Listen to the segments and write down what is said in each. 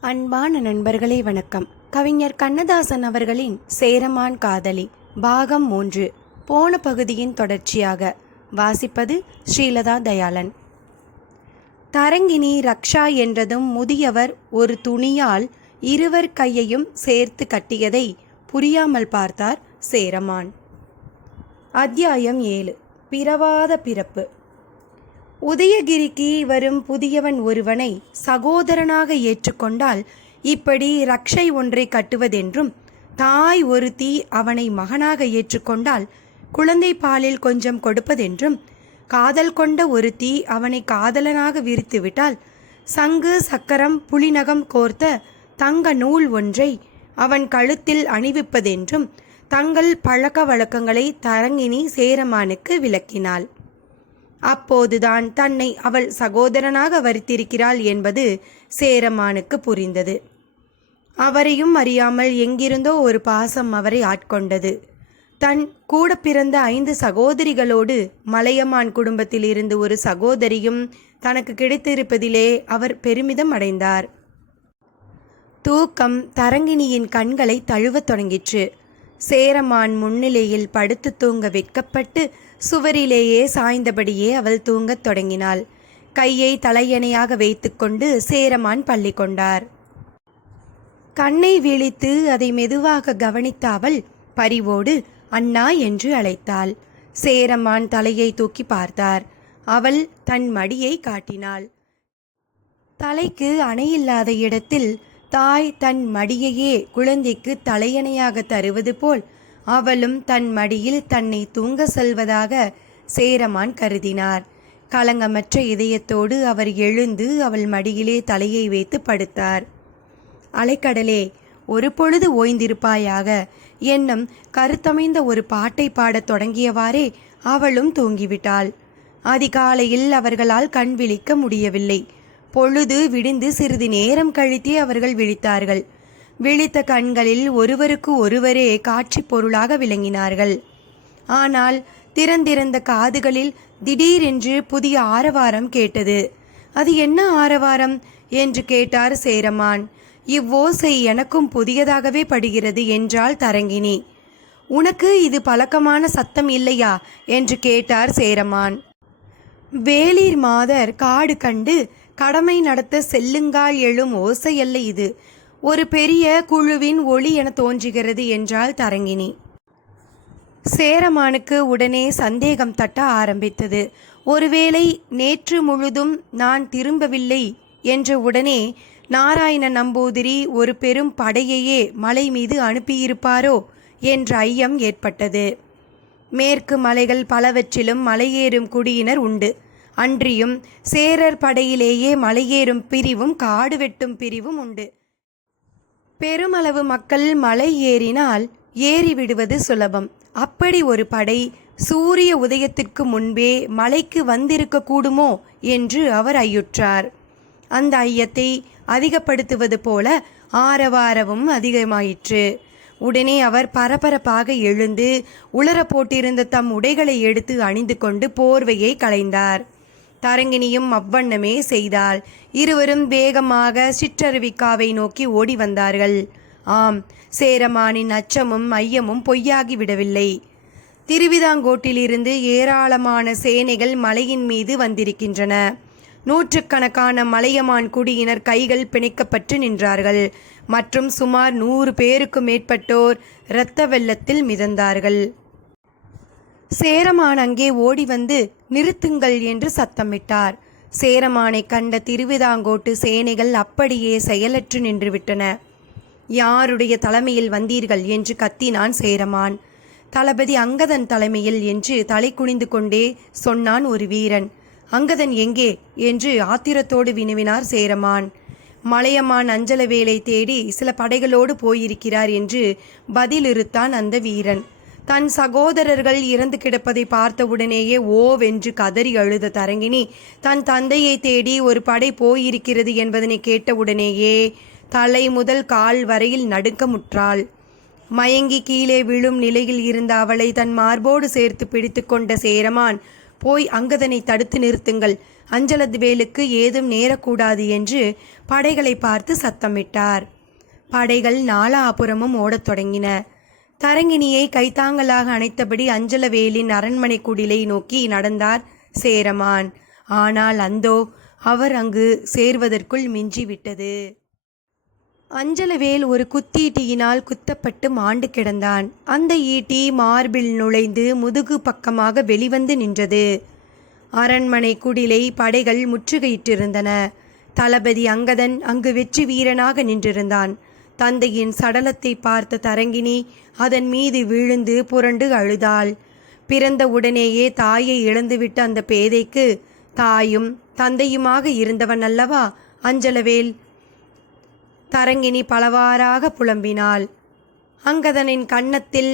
அன்பான நண்பர்களே வணக்கம். கவிஞர் கண்ணதாசன் அவர்களின் சேரமான் காதலி பாகம் மூன்று போன பகுதியின் தொடர்ச்சியாக. வாசிப்பது ஸ்ரீலதா தயாளன். தரங்கினி ரக்ஷா என்றதும் முதியவர் ஒரு துணியால் இருவர் கையையும் சேர்த்து கட்டியதை புரியாமல் பார்த்தார் சேரமான். அத்தியாயம் ஏழு. பிறவாத பிறப்பு. உதயகிரிக்கு வரும் புதியவன் ஒருவனை சகோதரனாக ஏற்றுக்கொண்டால் இப்படி ரக்ஷை ஒன்றை கட்டுவதென்றும் தாய் ஒருத்தி அவனை மகனாக ஏற்றுக்கொண்டால் குழந்தை பாலில் கொஞ்சம் கொடுப்பதென்றும் காதல் கொண்ட ஒருத்தி அவனை காதலனாக விரித்துவிட்டால் சங்கு சக்கரம் புலிநகம் கோர்த்த தங்க நூல் ஒன்றை அவன் கழுத்தில் அணிவிப்பதென்றும் தங்கள் பழக்க வழக்கங்களை தரங்கினி சேரமானுக்கு விளக்கினாள். அப்போதுதான் தன்னை அவள் சகோதரனாக வரித்திருக்கிறாள் என்பது சேரமானுக்கு புரிந்தது. அவரையும் அறியாமல் எங்கிருந்தோ ஒரு பாசம் அவரை ஆட்கொண்டது. தன் கூட பிறந்த ஐந்து சகோதரிகளோடு மலையமான் குடும்பத்தில் இருந்து ஒரு சகோதரியும் தனக்கு கிடைத்திருப்பதிலே அவர் பெருமிதம் அடைந்தார். தூக்கம் தரங்கிணியின் கண்களை தழுவத் தொடங்கிற்று. சேரமான் முன்னிலையில் படுத்து தூங்க வெட்கப்பட்டு சுவரிலேயே சாய்ந்தபடியே அவள் தூங்கத் தொடங்கினாள். கையை தலையணையாக வைத்துக்கொண்டு சேரமான் பள்ளி கொண்டார். கண்ணை விழித்து அதை மெதுவாக கவனித்த அவள் பரிவோடு அண்ணா என்று அழைத்தாள். சேரமான் தலையை தூக்கி பார்த்தார். அவள் தன் மடியை காட்டினாள். தலைக்கு அணையில்லாத இடத்தில் தாய் தன் மடியையே குழந்தைக்கு தலையணையாக தருவது போல் அவளும் தன் மடியில் தன்னை தூங்க செல்வதாக சேரமான் கருதினார். கலங்கமற்ற இதயத்தோடு அவர் எழுந்து அவள் மடியிலே தலையை வைத்து படுத்தார். அலைக்கடலே ஒரு பொழுது ஓய்ந்திருப்பாயாக என்னும் கருத்தமைந்த ஒரு பாட்டை பாடத் தொடங்கியவாறே அவளும் தூங்கிவிட்டாள். அதிகாலையில் அவர்களால் கண் விழிக்க முடியவில்லை. பொழுது விடிந்து சிறிது நேரம் கழித்தே அவர்கள் விழித்தார்கள். விழித்த கண்களில் ஒருவருக்கு ஒருவரே காட்சி பொருளாக விளங்கினார்கள். ஆனால் திறந்திருந்த காதுகளில் திடீரென்று புதிய ஆரவாரம் கேட்டது. அது என்ன ஆரவாரம்? என்று கேட்டார் சேரமான். இவ்வோசை எனக்கும் புதியதாகவே படுகிறது என்றாள் தரங்கினி. உனக்கு இது பழக்கமான சத்தம் இல்லையா? என்று கேட்டார் சேரமான். வேளிர் மாதர் காடு கண்டு கடமை நடத்த செல்லுங்கால் எழும் ஓசையல்ல இது. ஒரு பெரிய குழுவின் ஒளி என தோன்றுகிறது என்றாள் தரங்கினி. சேரமானுக்கு உடனே சந்தேகம் தட்ட ஆரம்பித்தது. ஒருவேளை நேற்று முழுதும் நான் திரும்பவில்லை என்ற உடனே நாராயண நம்பூதிரி ஒரு பெரும் படையையே மலை மீது அனுப்பியிருப்பாரோ என்ற ஐயம் ஏற்பட்டது. மேற்கு மலைகள் பலவற்றிலும் மலையேறும் குடியினர் உண்டு. அன்றியும் சேரர் படையிலேயே மலையேறும் பிரிவும் காடு வெட்டும் பிரிவும் உண்டு. பெருமளவு மக்கள் மலை ஏறினால் ஏறிவிடுவது சுலபம். அப்படி ஒரு படை சூரிய உதயத்திற்கு முன்பே மலைக்கு வந்திருக்க கூடுமோ என்று அவர் ஐயுற்றார். அந்த ஐயத்தை அதிகப்படுத்துவது போல ஆரவாரவும் அதிகமாயிற்று. உடனே அவர் பரபரப்பாக எழுந்து உளர போட்டிருந்த தம் உடைகளை எடுத்து அணிந்து கொண்டு போர்வையை களைந்தார். தரங்கினியும் அவ்வண்ணமே செய்தாள். இருவரும் வேகமாக சிற்றருவிக்காவை நோக்கி ஓடி வந்தார்கள். ஆம் சேரமானின் அச்சமும் ஐயமும் பொய்யாகி விடவில்லை. திருவிதாங்கோட்டிலிருந்து ஏராளமான சேனைகள் மலையின் மீது வந்திருக்கின்றன. நூற்றுக்கணக்கான மலையமான் குடியினர் கைகள் பிணைக்கப்பட்டு நின்றார்கள். மற்றும் சுமார் நூறு பேருக்கும் மேற்பட்டோர் இரத்த வெள்ளத்தில் மிதந்தார்கள். சேரமான் அங்கே ஓடி வந்து நிறுத்துங்கள் என்று சத்தமிட்டார். சேரமானை கண்ட திருவிதாங்கோட்டு சேனைகள் அப்படியே செயலற்று நின்றுவிட்டன. யாருடைய தலைமையில் வந்தீர்கள் என்று கத்தினான் சேரமான். தளபதி அங்கதன் தலைமையில் என்று தலை குனிந்து கொண்டே சொன்னான் ஒரு வீரன். அங்கதன் எங்கே? என்று ஆத்திரத்தோடு வினவினார் சேரமான். மலையமான் அஞ்சலவேலை தேடி சில படைகளோடு போயிருக்கிறார் என்று பதிலிருத்தான் அந்த வீரன். தன் சகோதரர்கள் இறந்து கிடப்பதை பார்த்தவுடனேயே ஓவென்று கதறி அழுத தரங்கினி. தன் தந்தையை தேடி ஒரு படை போயிருக்கிறது என்பதனை கேட்டவுடனேயே தலை முதல் கால் வரையில் நடுக்கமுற்றாள். மயங்கி கீழே விழும் நிலையில் இருந்த அவளை தன் மார்போடு சேர்த்து பிடித்து கொண்ட சேரமான் போய் அங்கதனை தடுத்து நிறுத்துங்கள். அஞ்சலது வேலுக்கு ஏதும் நேரக்கூடாது என்று படைகளை பார்த்து சத்தமிட்டார். படைகள் நாலாபுரமும் ஓடத் தொடங்கின. தரங்கிணியை கைத்தாங்கலாக அணைத்தபடி அஞ்சலவேலின் அரண்மனை குடிலை நோக்கி நடந்தார் சேரமான். ஆனால் அந்தோ அவர் அங்கு சேர்வதற்குள் மிஞ்சிவிட்டது. அஞ்சலவேல் ஒரு குத்தீட்டியினால் குத்தப்பட்டு மாண்டு கிடந்தான். அந்த ஈட்டி மார்பில் நுழைந்து முதுகு பக்கமாக வெளிவந்து நின்றது. அரண்மனை குடிலை படைகள் முற்றுகையிட்டிருந்தன. தளபதி அங்கதன் அங்கு வெற்றி வீரனாக நின்றிருந்தான். தந்தையின் சடலத்தை பார்த்த தரங்கினி அதன் மீது விழுந்து புரண்டு அழுதாள். பிறந்த உடனேயே தாயை இழந்துவிட்ட அந்த பேதைக்கு தாயும் தந்தையுமாக இருந்தவன் அல்லவா அஞ்சலவேல்? தரங்கினி பலவாறாக புலம்பினாள். அங்கதனின் கன்னத்தில்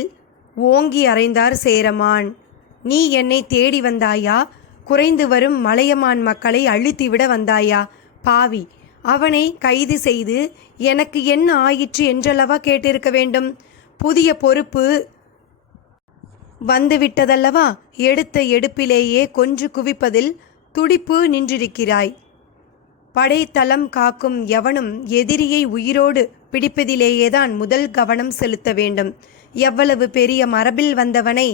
ஓங்கி அறைந்தார் சேரமான். நீ என்னை தேடி வந்தாயா? குறைந்து வரும் மலையமான் மக்களை அழித்துவிட வந்தாயா? பாவி அவனை கைது செய்து எனக்கு என்ன ஆயிற்று என்றல்லவா கேட்டிருக்க வேண்டும்? புதிய பொறுப்பு வந்துவிட்டதல்லவா? எடுத்த எடுப்பிலேயே கொன்று குவிப்பதில் துடிப்பு நின்றிருக்கிறாய். படைத்தளம் காக்கும் எவனும் எதிரியை உயிரோடு பிடிப்பதிலேயேதான் முதல் கவனம் செலுத்த வேண்டும். எவ்வளவு பெரிய மரபில் வந்தவனை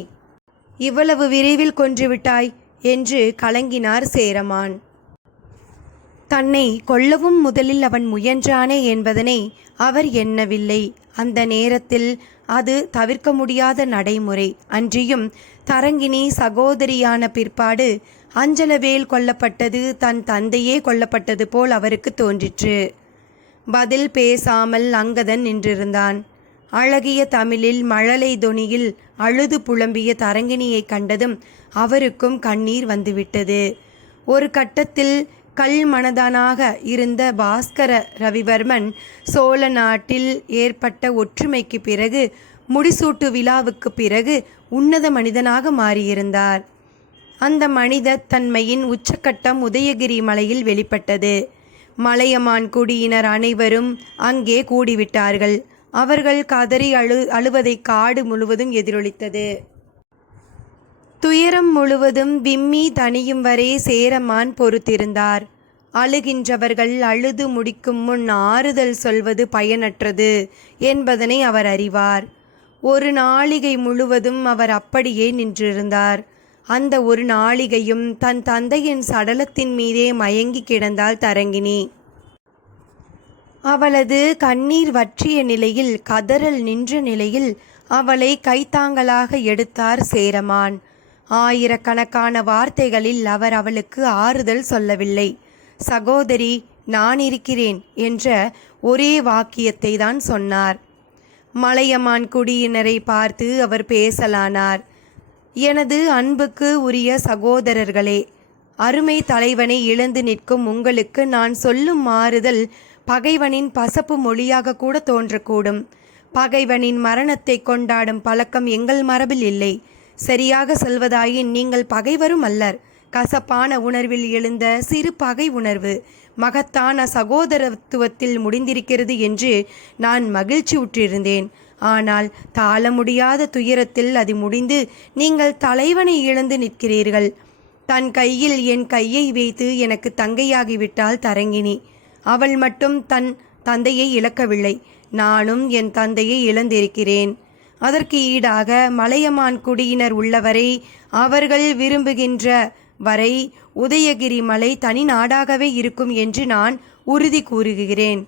இவ்வளவு விரைவில் கொன்றுவிட்டாய் என்று கலங்கினார் சேரமான். தன்னை கொல்லவும் முதலில் அவன் முயன்றானே என்பதனை அவர் எண்ணவில்லை. அந்த நேரத்தில் அது தவிர்க்க முடியாத நடைமுறை. அன்றியும் தரங்கினி சகோதரியான பிற்பாடு அஞ்சலவேல் கொல்லப்பட்டது தன் தந்தையே கொல்லப்பட்டது போல் அவருக்கு தோன்றிற்று. பதில் பேசாமல் அங்கதன் நின்றிருந்தான். அழகிய தமிழில் மழலை தொனியில் அழுது புலம்பிய தரங்கிணியை கண்டதும் அவருக்கும் கண்ணீர் வந்துவிட்டது. ஒரு கட்டத்தில் கல் மனதானாக இருந்த பாஸ்கர ரவிவர்மன் சோழ நாட்டில் ஏற்பட்ட ஒற்றுமைக்கு பிறகு முடிசூட்டு விழாவுக்கு பிறகு உன்னத மனிதனாக மாறியிருந்தார். அந்த மனித தன்மையின் உச்சக்கட்டம் உதயகிரி மலையில் வெளிப்பட்டது. மலையமான் குடியினர் அனைவரும் அங்கே கூடிவிட்டார்கள். அவர்கள் கதறி அழு அழுவதை காடு முழுவதும் எதிரொலித்தது. துயரம் முழுவதும் விம்மி தணியும் வரை சேரமான் பொறுத்திருந்தார். அழுகின்றவர்கள் அழுது முடிக்கும் முன் ஆறுதல் சொல்வது பயனற்றது என்பதனை அவர் அறிவார். ஒரு நாளிகை முழுவதும் அவர் அப்படியே நின்றிருந்தார். அந்த ஒரு நாளிகையும் தன் தந்தையின் சடலத்தின் மீதே மயங்கி கிடந்தாள் தரங்கினி. அவளது கண்ணீர் வற்றிய நிலையில் கதறல் நின்ற நிலையில் அவளை கைத்தாங்கலாக எடுத்தார் சேரமான். ஆயிரக்கணக்கான வார்த்தைகளில் அவர் அவளுக்கு ஆறுதல் சொல்லவில்லை. சகோதரி நான் இருக்கிறேன் என்ற ஒரே வாக்கியத்தை தான் சொன்னார். மலையமான் குடியினரை பார்த்து அவர் பேசலானார். எனது அன்புக்கு உரிய சகோதரர்களே அருமை தலைவனை இழந்து நிற்கும் உங்களுக்கு நான் சொல்லும் மாறுதல் பகைவனின் பசப்பு மொழியாக கூட தோன்றக்கூடும். பகைவனின் மரணத்தை கொண்டாடும் பழக்கம் எங்கள் மரபில் இல்லை. சரியாக சொல்வதாயின் நீங்கள் பகைவரும் அல்லர். கசப்பான உணர்வில் எழுந்த சிறு பகை உணர்வு. மகத்தான சகோதரத்துவத்தில் முடிந்திருக்கிறது என்று நான் மகிழ்ச்சி உற்றிருந்தேன். ஆனால் தாழ முடியாத துயரத்தில் அது முடிந்து நீங்கள் தலைவனை இழந்து நிற்கிறீர்கள். தன் கையில் என் கையை வைத்து எனக்கு தங்கையாகிவிட்டால் தரங்கினி. அவள் மட்டும் தன் தந்தையை இழக்கவில்லை. நானும் என் தந்தையை இழந்திருக்கிறேன். அதற்கு ஈடாக மலையமான் குடியினர் உள்ளவரை அவர்கள் விரும்புகின்ற வரை உதயகிரி மலை தனி நாடாகவே இருக்கும் என்று நான் உறுதி கூறுகிறேன்.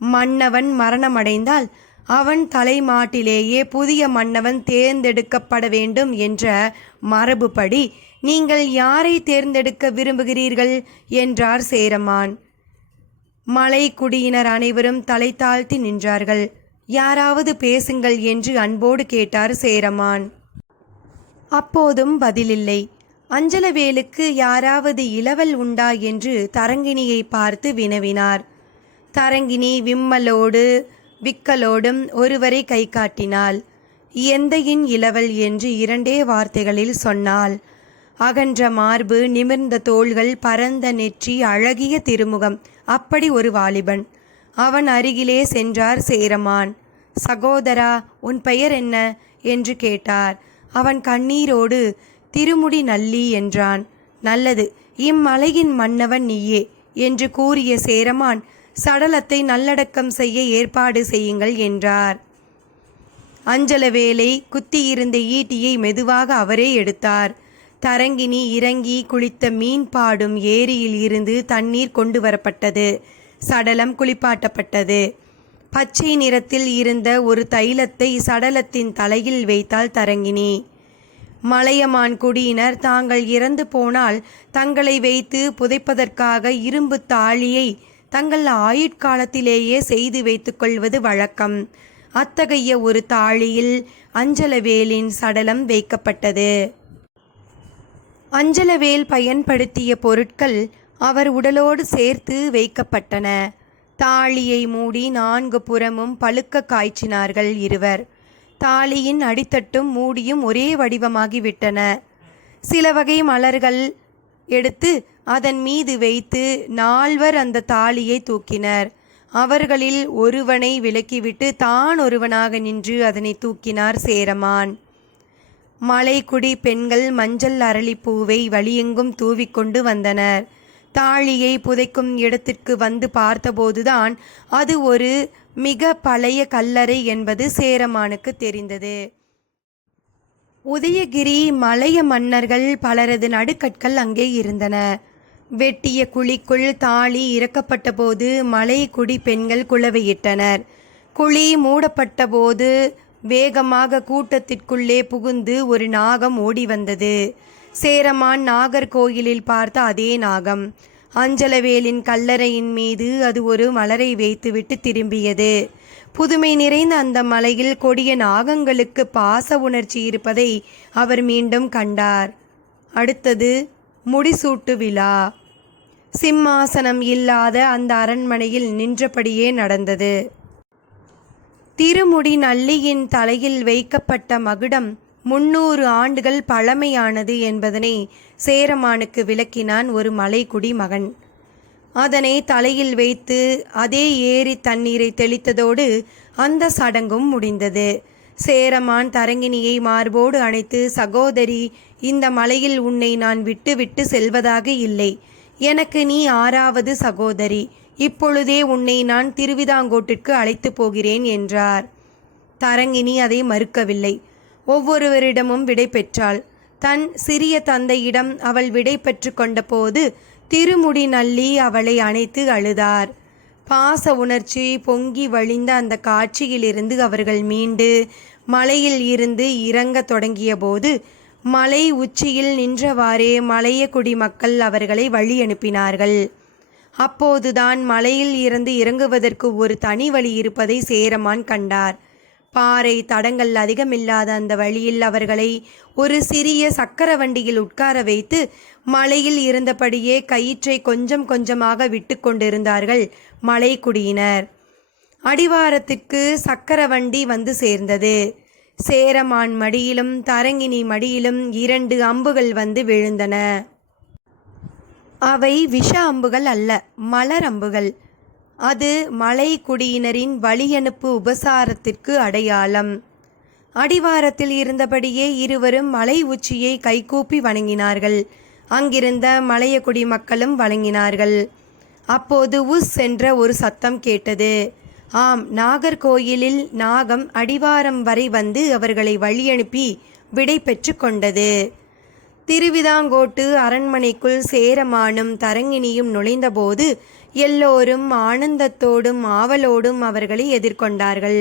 மன்னவன் மரணமடைந்தால் அவன் தலைமாட்டிலேயே புதிய மன்னவன் தேர்ந்தெடுக்கப்பட வேண்டும் என்ற மரபுப்படி நீங்கள் யாரை தேர்ந்தெடுக்க விரும்புகிறீர்கள்? என்றார் சேரமான். மலை குடியினர் அனைவரும் தலை தாழ்த்தி நின்றார்கள். யாராவது பேசுங்கள் என்று அன்போடு கேட்டார் சேரமான். அப்போதும் பதிலில்லை. அஞ்சலவேலுக்கு யாராவது இளவல் உண்டா என்று தரங்கிணியை பார்த்து வினவினார். தரங்கினி விம்மலோடு விக்கலோடும் ஒருவரை கை காட்டினாள். எந்தையின் இளவல் என்று இரண்டே வார்த்தைகளில் சொன்னாள். அகன்ற மார்பு நிமிர்ந்த தோள்கள் பரந்த நெற்றி அழகிய திருமுகம் அப்படி ஒரு வாலிபன். அவன் அருகிலே சென்றார் சேரமான். சகோதரா உன் பெயர் என்ன என்று கேட்டார். அவன் கண்ணீரோடு திருமுடி நல்லி என்றான். நல்லது இம்மலையின் மன்னவன் நீயே என்று கூறிய சேரமான் சடலத்தை நல்லடக்கம் செய்ய ஏற்பாடு செய்யுங்கள் என்றார். அஞ்சல வேலை குத்தியிருந்த ஈட்டியை மெதுவாக அவரே எடுத்தார். தரங்கினி இறங்கி குளித்த மீன் பாடும் ஏரியில் இருந்து தண்ணீர் கொண்டு வரப்பட்டது. சடலம் குளிப்பாட்டப்பட்டது. பச்சை நிறத்தில் இருந்த ஒரு தைலத்தை சடலத்தின் தலையில் வைத்தால் தரங்கினி. மலையமான் குடியினர் தாங்கள் இறந்து போனால் தங்களை வைத்து புதைப்பதற்காக இரும்பு தாழியை தங்கள் ஆயுட்காலத்திலேயே செய்து வைத்துக்கொள்வது வழக்கம். அத்தகைய ஒரு தாழியில் அஞ்சலவேலின் சடலம் வைக்கப்பட்டது. அஞ்சலவேல் பயன்படுத்திய பொருட்கள் அவர் உடலோடு சேர்த்து வைக்கப்பட்டன. தாளியை மூடி நான்கு புறமும் பழுக்க காய்ச்சினார்கள் இருவர். தாலியின் அடித்தட்டும் மூடியும் ஒரே வடிவமாகிவிட்டன. சில வகை மலர்கள் எடுத்து அதன் மீது வைத்து நால்வர் அந்த தாலியை தூக்கினர். அவர்களில் ஒருவனை விலக்கிவிட்டு தான் ஒருவனாக நின்று அதனை தூக்கினார் சேரமான். மலைக்குடி பெண்கள் மஞ்சள் அரளிப்பூவை வழியெங்கும் தூவிக்கொண்டு வந்தனர். தாழியை புதைக்கும் இடத்திற்கு வந்து பார்த்தபோதுதான் அது ஒரு மிக பழைய கல்லறை என்பது சேரமானுக்கு தெரிந்தது. உதயகிரி மலைய மன்னர்கள் பலரது நடுக்கற்கள் அங்கே இருந்தன. வெட்டிய குழிக்குள் தாலி இறக்கப்பட்ட போது மலை குடி பெண்கள் குளவையிட்டனர் குழி மூடப்பட்ட போது வேகமாக கூட்டத்திற்குள்ளே புகுந்து ஒரு நாகம் ஓடி வந்தது. சேரமான் நாகர்கோயிலில் பார்த்த அதே நாகம். அஞ்சலவேலின் கல்லறையின் மீது அது ஒரு மலரை வைத்துவிட்டு திரும்பியது. புதுமை நிறைந்த அந்த மலையில் கொடிய நாகங்களுக்கு பாச உணர்ச்சி இருப்பதை அவர் மீண்டும் கண்டார். அடுத்தது முடிசூட்டு விழா. சிம்மாசனம் இல்லாத அந்த அரண்மனையில் நின்றபடியே நடந்தது. திருமுடி நல்லியின் தலையில் வைக்கப்பட்ட மகுடம் முன்னூறு ஆண்டுகள் பழமையானது என்பதனை சேரமானுக்கு விளக்கினான் ஒரு மலைக்குடி மகன். அதனை தலையில் வைத்து அதே ஏரி தண்ணீரை தெளித்ததோடு அந்த சடங்கும் முடிந்தது. சேரமான் தரங்கினியை மார்போடு அணைத்து சகோதரி இந்த மலையில் உன்னை நான் விட்டு விட்டு செல்வதாக இல்லை. எனக்கு நீ ஆறாவது சகோதரி. இப்பொழுதே உன்னை நான் திருவிதாங்கோட்டிற்கு அழைத்து போகிறேன் என்றார். தரங்கினி அதை மறுக்கவில்லை. ஒவ்வொருவரிடமும் விடை பெற்றாள். தன் சிறிய தந்தையிடம் அவள் விடை பெற்று கொண்டபோது திருமுடி நல்லி அவளை அணைத்து அழுதார். பாச உணர்ச்சி பொங்கி வழிந்த அந்த காட்சியிலிருந்து அவர்கள் மீண்டு மலையில் இருந்து இறங்க தொடங்கியபோது மலை உச்சியில் நின்றவாறே மலைய குடிமக்கள் அவர்களை வழி அனுப்பினார்கள். அப்போதுதான் மலையில் இருந்து இறங்குவதற்கு ஒரு தனி வழி இருப்பதை சேரமான் கண்டார். பாறை தடங்கள் அதிகமில்லாத அந்த வழியில் அவர்களை ஒரு சிறிய சக்கர வண்டியில் உட்கார வைத்து மலையில் இருந்தபடியே கயிற்றை கொஞ்சம் கொஞ்சமாக விட்டு கொண்டிருந்தார்கள் மலைக்குடியினர். அடிவாரத்திற்கு சக்கர வண்டி வந்து சேர்ந்தது. சேரமான் மடியிலும் தரங்கினி மடியிலும் இரண்டு அம்புகள் வந்து விழுந்தன. அவை விஷ அம்புகள் அல்ல மலர் அம்புகள். அது மலை குடியினரின் வழியனுப்பு உபசாரத்திற்கு அடையாளம். அடிவாரத்தில் இருந்தபடியே இருவரும் மலை உச்சியை கைகூப்பி வணங்கினார்கள். அங்கிருந்த மலையக்குடி மக்களும் வணங்கினார்கள். அப்போது உஸ் என்ற ஒரு சத்தம் கேட்டது. ஆம் நாகர்கோயிலில் நாகம் அடிவாரம் வரை வந்து அவர்களை வழியனுப்பி விடை பெற்று கொண்டது. திருவிதாங்கோட்டு அரண்மனைக்குள் சேரமானும் தரங்கினியும் நுழைந்தபோது எல்லோரும் ஆனந்தத்தோடும் ஆவலோடும் அவர்களை எதிர்கொண்டார்கள்.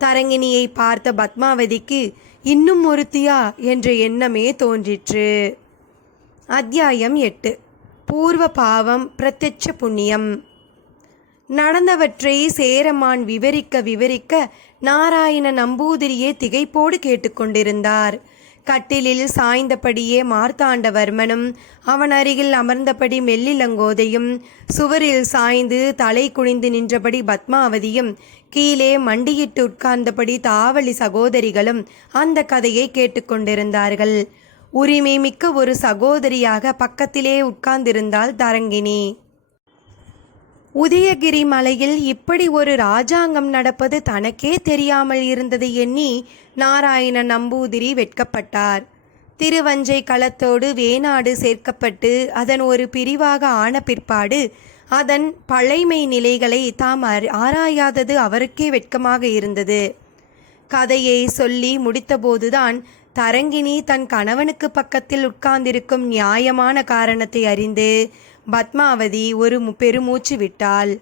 தரங்கினியை பார்த்த பத்மாவதிக்கு இன்னும் ஒருத்தியா? என்ற எண்ணமே தோன்றிற்று. அத்தியாயம் எட்டு. பூர்வ பாவம் பிரத்யட்ச புண்ணியம். நடந்தவற்றை சேரமான் விவரிக்க விவரிக்க நாராயண நம்பூதிரியே திகைப்போடு கேட்டுக்கொண்டிருந்தார். கட்டிலில் சாய்ந்தபடியே மார்த்தாண்டவர்மனும் அவன் அருகில் அமர்ந்தபடி மெல்லிலங்கோதையும் சுவரில் சாய்ந்து தலை குனிந்து நின்றபடி பத்மாவதியும் கீழே மண்டியிட்டு உட்கார்ந்தபடி தாவளி சகோதரிகளும் அந்த கதையை கேட்டுக்கொண்டிருந்தார்கள் உரிமை மிக்க ஒரு சகோதரியாக பக்கத்திலே உட்கார்ந்திருந்தாள் தரங்கினி. உதயகிரி மலையில் இப்படி ஒரு ராஜாங்கம் நடப்பது தனக்கே தெரியாமல் இருந்தது எண்ணி நாராயண நம்பூதிரி வெட்கப்பட்டார். திருவஞ்சை களத்தோடு வேணாடு சேர்க்கப்பட்டு அதன் ஒரு பிரிவாக ஆன பிற்பாடு அதன் பழைமை நிலைகளை தாம் ஆராயாதது அவருக்கே வெட்கமாக இருந்தது. கதையை சொல்லி முடித்தபோதுதான் தரங்கிணி தன் கணவனுக்கு பக்கத்தில் உட்கார்ந்திருக்கும் நியாயமான காரணத்தை அறிந்து பத்மாவதி ஒரு பெருமூச்சு விட்டாள்.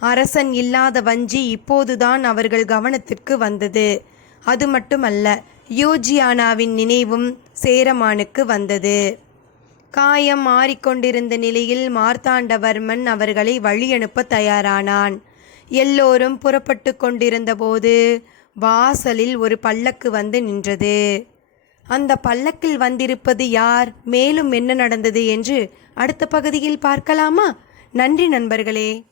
அரசன் இல்லாத வஞ்சி இப்போதுதான் அவர்கள் கவனத்திற்கு வந்தது. அது மட்டுமல்ல யூஜியானாவின் நினைவும் சேரமானுக்கு வந்தது. காயம் மாறிக்கொண்டிருந்த நிலையில் மார்த்தாண்டவர்மன் அவர்களை வழியனுப்ப தயாரானான். எல்லோரும் புறப்பட்டு கொண்டிருந்தபோது வாசலில் ஒரு பல்லக்கு வந்து நின்றது. அந்த பல்லக்கில் வந்திருப்பது யார்? மேலும் என்ன நடந்தது என்று அடுத்த பகுதியில் பார்க்கலாமா? நன்றி நண்பர்களே.